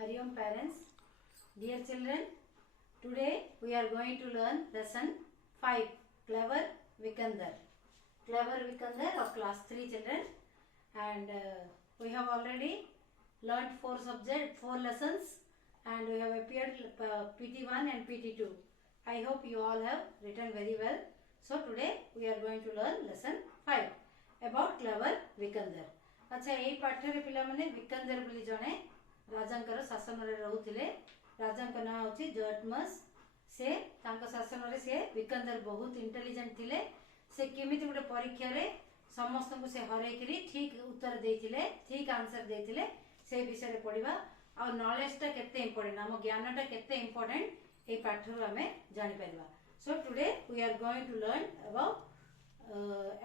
Hari Om parents, dear children, today we are going to learn lesson 5, Clever Vikandar. Clever Vikandar of class 3 children, and we have already learnt 4 lessons, and we have appeared PT1 and PT2. I hope you all have written very well. So today we are going to learn lesson 5 about Clever Vikandar. अच्छा यही पाठरे पिला माने विकंदर बोली जने राजांकर शासन रे रहउथिले राजांक नाम होची जटमस से तांका शासन रे से विकंदर बहुत इंटेलिजेंट थिले से केमिति गुटे परीक्षा रे समस्त को से हरै करी ठीक उत्तर देथिले ठीक आंसर देथिले से विषय रे पढिबा और नॉलेज टा केते इंपोर्टेंट हम ज्ञान टा केते इंपोर्टेंट ए पाठरो हमें जानि परबा so today we are going to learn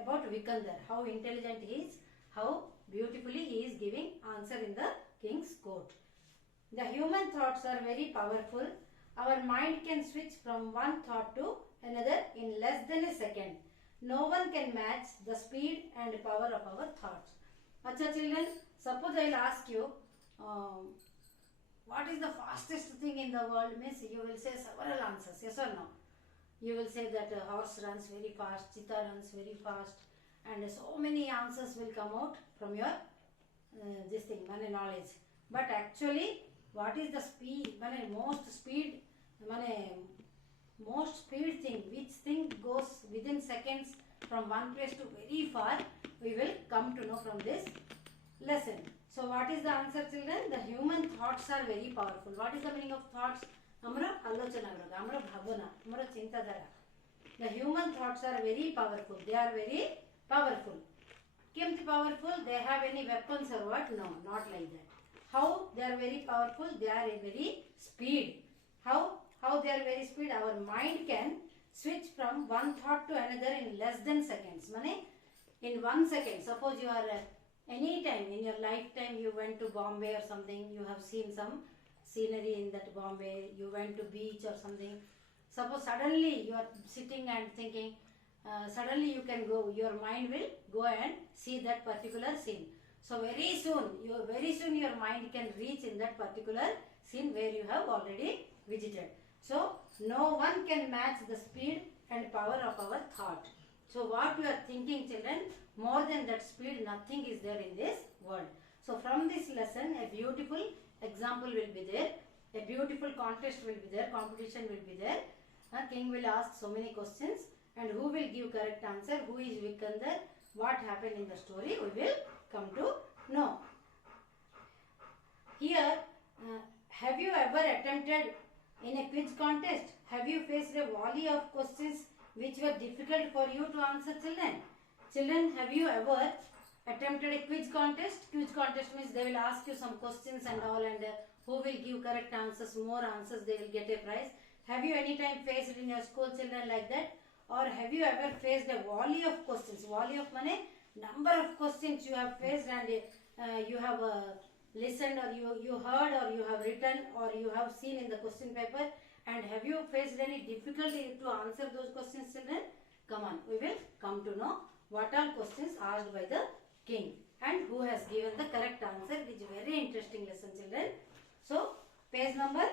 about Vikandar, how intelligent he is, how beautifully he is giving answer in the king's court. The human thoughts are very powerful. Our mind can switch from one thought to another in less than a second. No one can match the speed and power of our thoughts. Acha children, suppose I will ask you, what is the fastest thing in the world? Means you will say several answers, yes or no? You will say that a horse runs very fast, cheetah runs very fast, and so many answers will come out from your this thing, knowledge. But actually, what is the speed? Most speed thing, which thing goes within seconds from one place to very far, we will come to know from this lesson. So what is the answer, children? The human thoughts are very powerful. What is the meaning of thoughts? Amra alochana vraga, amra bhavana, amra chintadhara. The human thoughts are very powerful. They are very powerful. Kemti powerful? They have any weapons or what? No, not like that. How they are very powerful? They are a very speed. How they are very speed? Our mind can switch from one thought to another in less than seconds. In 1 second. Suppose you are any time in your lifetime you went to Bombay or something. You have seen some scenery in that Bombay. You went to beach or something. Suppose suddenly you are sitting and thinking. Suddenly you can go, your mind will go and see that particular scene. So very soon your mind can reach in that particular scene where you have already visited. So no one can match the speed and power of our thought. So what you are thinking, children, more than that speed, nothing is there in this world. So from this lesson, a beautiful example will be there. A beautiful contest will be there, competition will be there. King will ask so many questions. And who will give correct answer? Who is Vikandar? What happened in the story? We will come to know. Here, have you ever attempted in a quiz contest? Have you faced a volley of questions which were difficult for you to answer, children? Children, have you ever attempted a quiz contest? Quiz contest means they will ask you some questions and all, and who will give correct answers, more answers, they will get a prize. Have you any time faced in your school, children, like that? Or have you ever faced a volley of questions? Volley of money, number of questions you have faced and you have listened or you heard or you have written or you have seen in the question paper. And have you faced any difficulty to answer those questions, children? Come on, we will come to know what all questions asked by the king and who has given the correct answer. It is a very interesting lesson, children. So, page number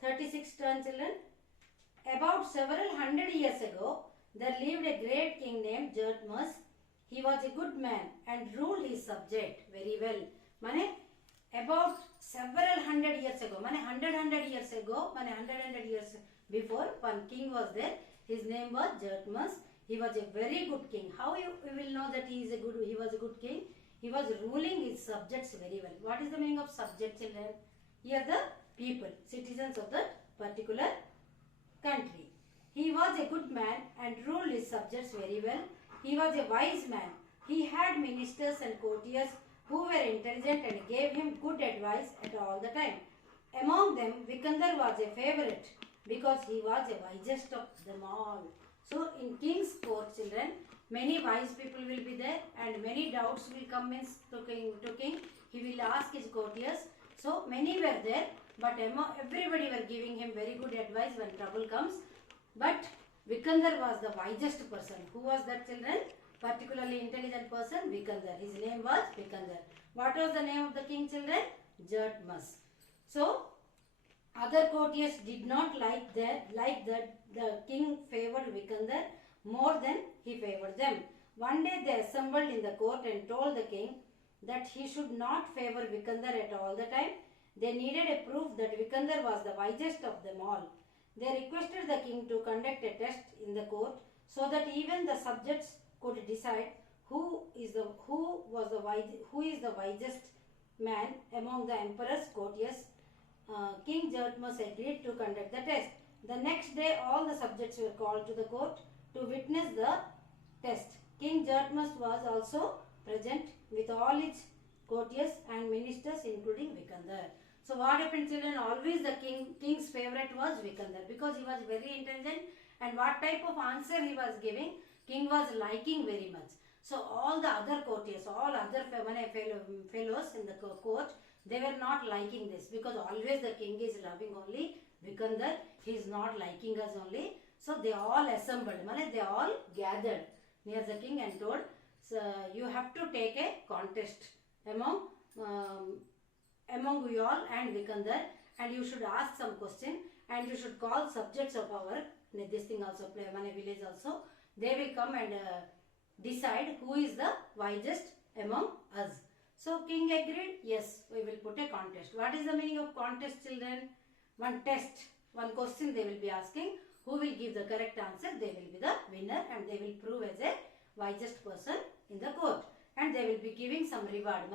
36 turn, children. About several hundred years ago, there lived a great king named Jatmas. He was a good man and ruled his subject very well. About several hundred years ago, 100 years ago, 100 years before, one king was there. His name was Jatmas. He was a very good king. How you will know that he was a good king? He was ruling his subjects very well. What is the meaning of subject, children? Here the people, citizens of the particular country. He was a good man and ruled his subjects very well. He was a wise man. He had ministers and courtiers who were intelligent and gave him good advice at all the time. Among them, Vikandar was a favorite because he was the wisest of them all. So in king's court, children, many wise people will be there and many doubts will come to king. He will ask his courtiers. So many were there, but everybody were giving him very good advice when trouble comes. But Vikandar was the wisest person. Who was that, children? Particularly intelligent person, Vikandar. His name was Vikandar. What was the name of the king, children? Jertmus. So other courtiers did not like that the king favored Vikandar more than he favored them. One day they assembled in the court and told the king that he should not favor Vikandar at all the time. They needed a proof that Vikandar was the wisest of them all. They requested the king to conduct a test in the court so that even the subjects could decide who is the wisest man among the emperor's courtiers. King Jertmus agreed to conduct the test. The next day, all the subjects were called to the court to witness the test. King Jertmus was also present with all its courtiers and ministers, including Vikandar. So what happened, children? Always the king's favorite was Vikandar because he was very intelligent, and what type of answer he was giving, king was liking very much. So all the other courtiers, all other fellows in the court, they were not liking this because always the king is loving only Vikandar. He is not liking us only. So they all assembled, they all gathered near the king and told, so you have to take a contest among you all and Vikandar, and you should ask some question, and you should call subjects of our this thing also play village also. They will come and decide who is the wisest among us. So king agreed, yes, we will put a contest. What is the meaning of contest, children? One test, one question they will be asking. Who will give the correct answer? They will be the winner, and they will prove as a wisest person in the court. And they will be giving some reward,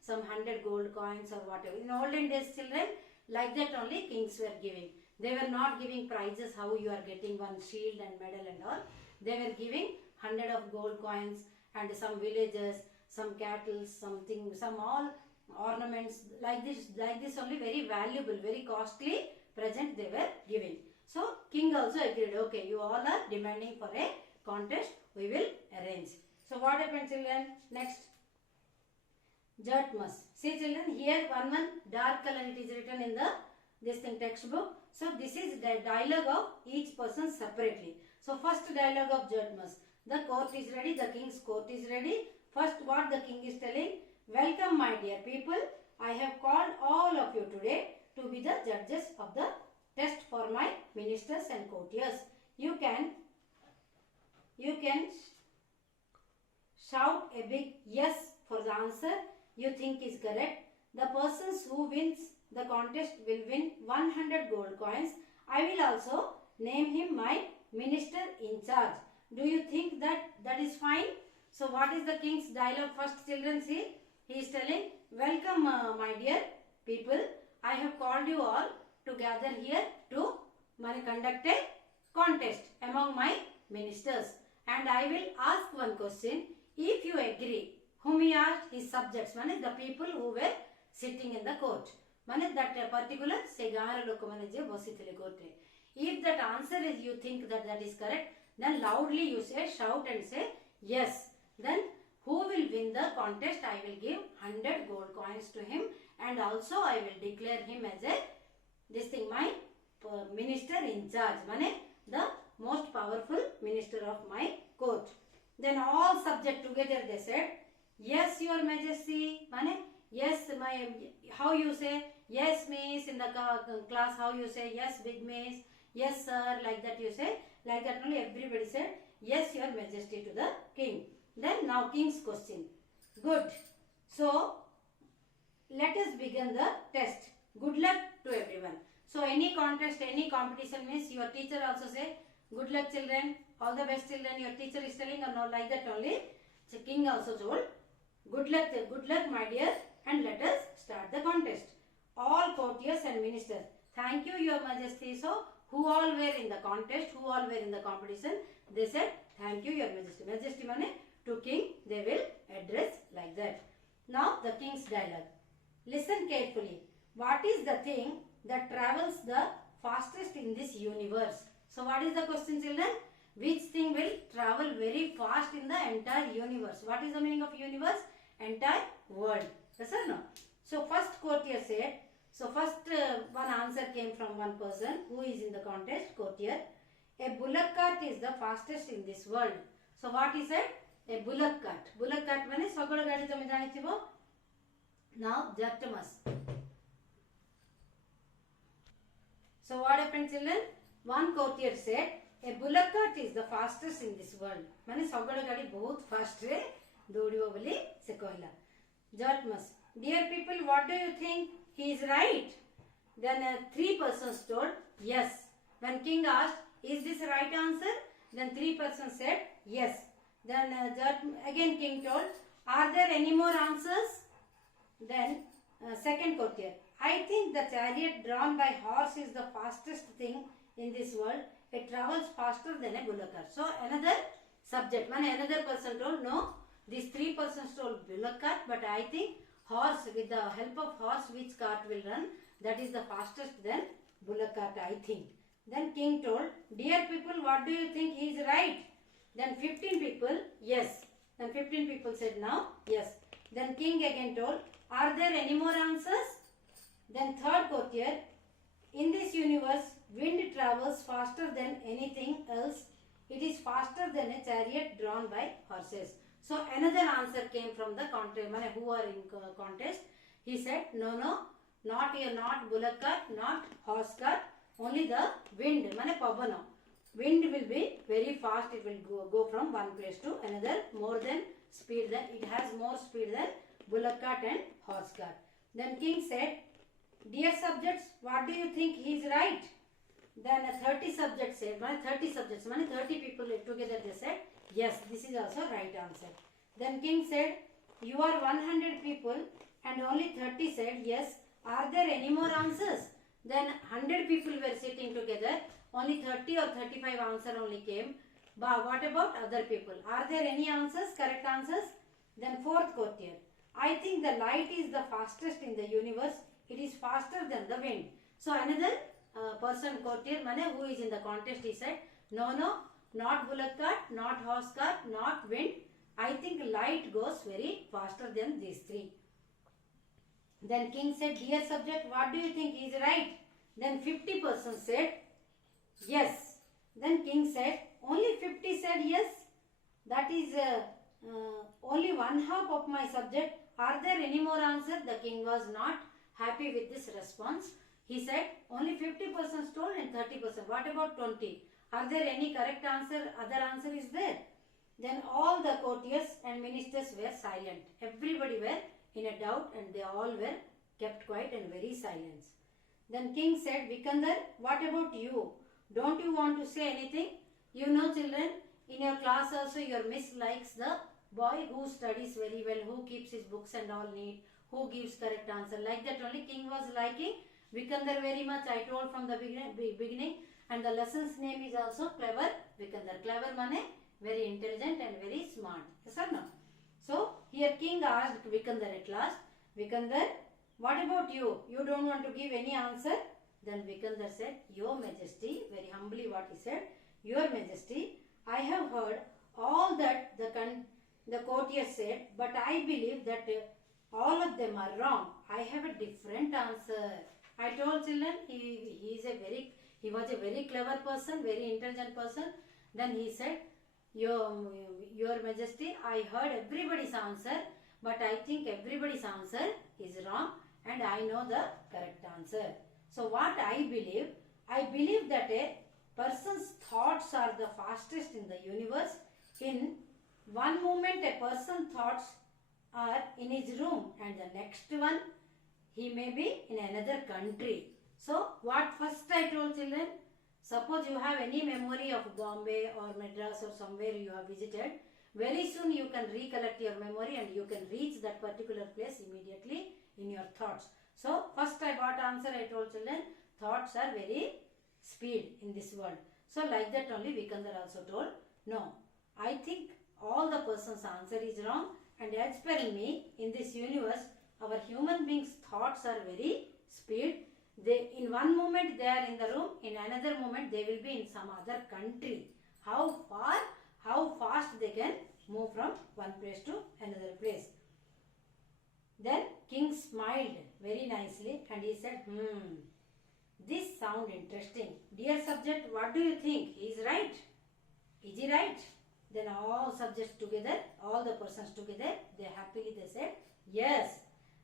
some 100 gold coins or whatever. In olden days, children, like that only kings were giving. They were not giving prizes, how you are getting one shield and medal and all. They were giving 100 of gold coins and some villages, some cattle, something, some all ornaments, like this only, very valuable, very costly present they were giving. So king also agreed, okay, you all are demanding for a contest, we will arrange. So what happened, children? Next, Jertmus. See, children, here one dark color it is written in the textbook. So this is the dialogue of each person separately. So first dialogue of Jertmus. The court is ready, the king's court is ready. First what the king is telling, welcome my dear people, I have called all of you today to be the judges of the test for my ministers and courtiers. You can shout a big yes for the answer you think is correct. The persons who wins the contest will win 100 gold coins. I will also name him my minister in charge. Do you think that is fine? So what is the king's dialogue first, children? See, he is telling, welcome my dear people, I have called you all to gather here to conduct a contest among my ministers, and I will ask one question. If you agree, whom he asked? His subjects, the people who were sitting in the court, that particular segara look court. If that answer is, you think that is correct, then loudly you say, shout and say yes. Then who will win the contest? I will give 100 gold coins to him, and also I will declare him as my minister in charge, the most powerful minister of my court. Then all subject together they said, yes, your majesty, yes, how you say yes miss in the class, how you say yes big miss, yes sir, like that you say, like that only everybody said yes your majesty to the king. Then now king's question. Good. So let us begin the test. Good luck to everyone. So any contest, any competition means your teacher also say, good luck children, all the best children, your teacher is telling or not, like that only. So king also told, good luck my dear, and let us start the contest. All courtiers and ministers, thank you your majesty. So who all were in the contest, who all were in the competition, they said, thank you your majesty. Majesty mane to king they will address like that. Now the king's dialogue. Listen carefully. What is the thing that travels the fastest in this universe? So what is the question, children? Which thing will travel very fast in the entire universe? What is the meaning of universe? Entire world. Yes or no? So first courtier said, so first one answer came from one person who is in the contest, courtier. A bullock cart is the fastest in this world. So what he said? A bullock cart. Bullock cart means swagod gadi tome janithibo. Now Jertmus. So what happened, children? One courtier said, a bullock cart is the fastest in this world. माने सगड़ गाड़ी बहुत fast रे दौड़िबो बोली से कहला. Jatmas, dear people, what do you think? He is right. Then three persons told yes. When king asked, is this right answer? Then three persons said yes. Then again king told, are there any more answers? Then second courtier, I think the chariot drawn by horse is the fastest thing in this world. It travels faster than a bullock cart. So another subject, another person told no. These three persons told bullock cart, but I think horse, with the help of horse, which cart will run, that is the fastest than bullock cart, I think. Then king told, dear people, what do you think? He is right. Then 15 people, yes. Then 15 people said now, yes. Then king again told, are there any more answers? Then third courtier, in this universe, wind travels faster than anything else. It is faster than a chariot drawn by horses. So another answer came from the contest, who are in contest. He said, no, not bullock cart, not horse cart, only the wind, pavana. Wind will be very fast. It will go from one place to another, more than speed than, it has more speed than bullock cart and horse cart. Then king said, dear subjects, what do you think? He is right. Then 30 subjects said, 30 people together they said, yes, this is also right answer. Then king said, you are 100 people and only 30 said yes. Are there any more answers? Then 100 people were sitting together. Only 30 or 35 answer only came. But what about other people? Are there any answers, correct answers? Then fourth courtier, I think the light is the fastest in the universe. It is faster than the wind. So another person courtier, who is in the contest, he said, no, not bullock cart, not horse cart, not wind. I think light goes very faster than these three. Then king said, dear subject, what do you think? He is right. Then 50 persons said yes. Then king said, only 50 said yes. That is only one half of my subject. Are there any more answers? The king was not happy with this response. He said, only 50 persons told and 30%. What about 20? Are there any correct answer? Other answer is there. Then all the courtiers and ministers were silent. Everybody were in a doubt and they all were kept quiet and very silent. Then king said, Vikandar, what about you? Don't you want to say anything? You know, children, in your class also your miss likes the boy who studies very well, who keeps his books and all neat, who gives correct answer. Like that only king was liking Vikandar very much. I told from the beginning, and the lesson's name is also Clever Vikandar. Clever mane very intelligent and very smart. Yes or no? So here king asked Vikandar at last, Vikandar, what about you? You don't want to give any answer? Then Vikandar said, Your Majesty, very humbly what he said, Your Majesty, I have heard all that the courtier said, but I believe that all of them are wrong. I have a different answer. I told children, he was a very clever person, very intelligent person. Then he said, Your Majesty, I heard everybody's answer, but I think everybody's answer is wrong and I know the correct answer. So what I believe that a person's thoughts are the fastest in the universe. In one moment a person's thoughts are in his room and the next one he may be in another country. So what first I told children, suppose you have any memory of Bombay or Madras or somewhere you have visited, very soon you can recollect your memory and you can reach that particular place immediately in your thoughts. So first what answer I told children, thoughts are very speed in this world. So like that only Vikandar also told, no, I think all the person's answer is wrong, and as per me, in this universe, our human beings' thoughts are very speed. They, in one moment they are in the room, in another moment they will be in some other country. How fast they can move from one place to another place. Then king smiled very nicely and he said, this sound interesting. Dear subject, what do you think? He is right. Is he right? Then all subjects together, all the persons together, they happily they said, yes.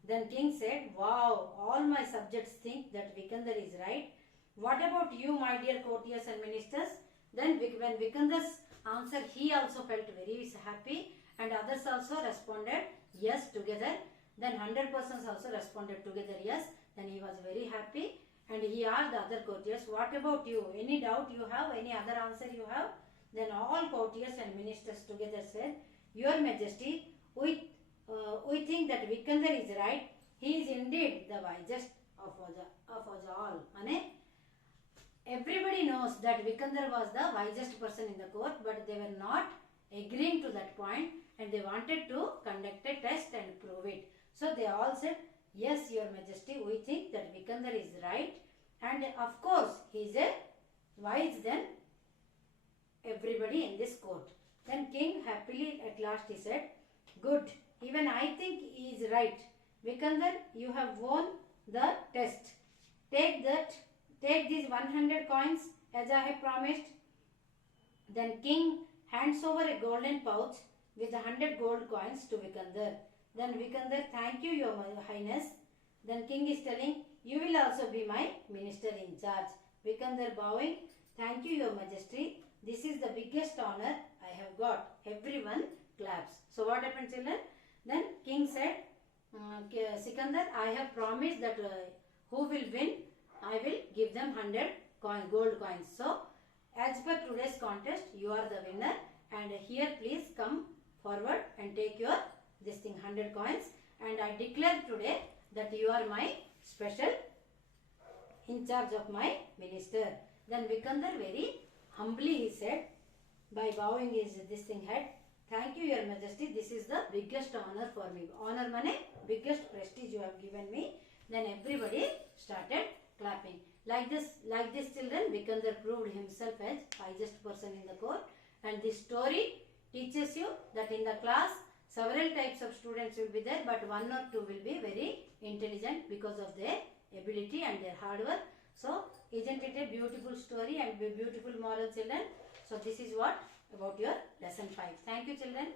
Then king said, wow, all my subjects think that Vikandar is right. What about you, my dear courtiers and ministers? Then when Vikandar's answer, he also felt very happy, and others also responded yes together. Then 100 persons also responded together yes. Then he was very happy, and he asked the other courtiers, what about you? Any doubt you have? Any other answer you have? Then all courtiers and ministers together said, Your Majesty, we think that Vikandar is right. He is indeed the wisest of us all. Everybody knows that Vikandar was the wisest person in the court, but they were not agreeing to that point, and they wanted to conduct a test and prove it. So they all said, yes, Your Majesty, we think that Vikandar is right, and of course he is a wise than everybody in this court. Then king happily at last he said, good, even I think he is right. Vikandar, you have won the test. Take these 100 coins as I have promised. Then king hands over a golden pouch with 100 gold coins to Vikandar. Then Vikandar, thank you, Your Highness. Then king is telling, you will also be my minister in charge. Vikandar bowing, thank you, Your Majesty. This is the biggest honor I have got. Everyone claps. So what happened, children? Then king said, Sikandar, I have promised that who will win, I will give them 100 gold coins. So as per today's contest, you are the winner, and here please come forward and take your 100 coins, and I declare today that you are my special in charge of my minister. Then Vikandar very humbly he said, by bowing his head, thank you, Your Majesty, this is the biggest honor for me. Honor mane biggest prestige you have given me. Then everybody started clapping. Like this children, Vikandar proved himself as wisest person in the court, and this story teaches you that in the class several types of students will be there, but one or two will be very intelligent because of their ability and their hard work. So isn't it a beautiful story and beautiful moral, children? So this is what about your lesson 5. Thank you, children.